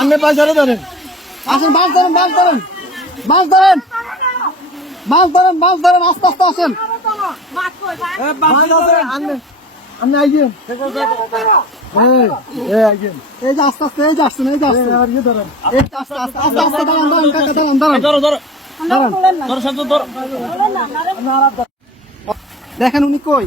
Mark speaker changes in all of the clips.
Speaker 1: আপনি পয়সারে ধরেন। আসেন মাছ ধরেন মাছ ধরেন। মাছ ধরেন। মাছ ধরেন মাছ ধরেন আস্তে আস্তে আসেন। আপনি এই, যে আস্তে আস্তে এই যে আসছেন এই যে আসছেন। এই আস্তে আস্তে আস্তে আস্তে দাঁড়ান দাঁড়ান কাকা দাঁড়ান দাঁড়ান
Speaker 2: ধরো ধরো
Speaker 1: দাঁড়ান
Speaker 2: ধরো শান্ত ধরো
Speaker 1: দেখেন উনি কই?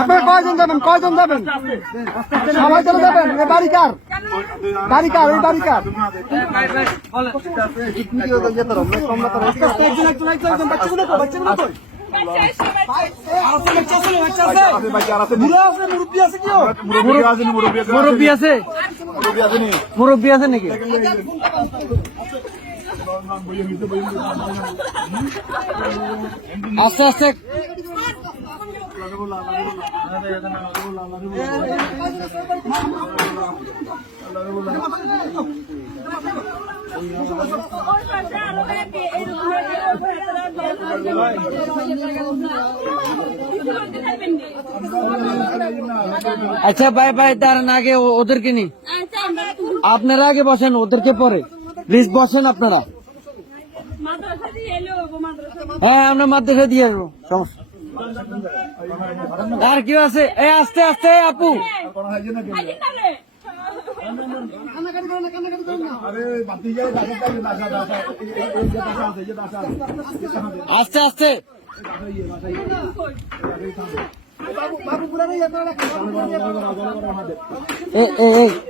Speaker 1: আপনারা কয়জন যাবেন? কয়জন যাবেন? সবাই চলে যাবেন? বাড়ি কার? বাড়ি কার? এই
Speaker 2: মুরব্বী আছে নাকি? আস্তে আস্তে। আচ্ছা বাই বাই দাঁড়ান, আগে ওদেরকে নি আপনারা আগে বসেন, ওদেরকে পরে। প্লিজ বসেন আপনারা
Speaker 3: মাদ্রাসা দিয়ে এলো মাদ্রাসা
Speaker 2: হ্যাঁ আমরা মাদ্রাসা দিয়ে আসব। আর কেউ আছে? এই আস্তে আস্তে আপু। আস্তে আস্তে।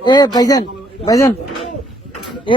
Speaker 2: এ ভাইজান ভাইজান। এ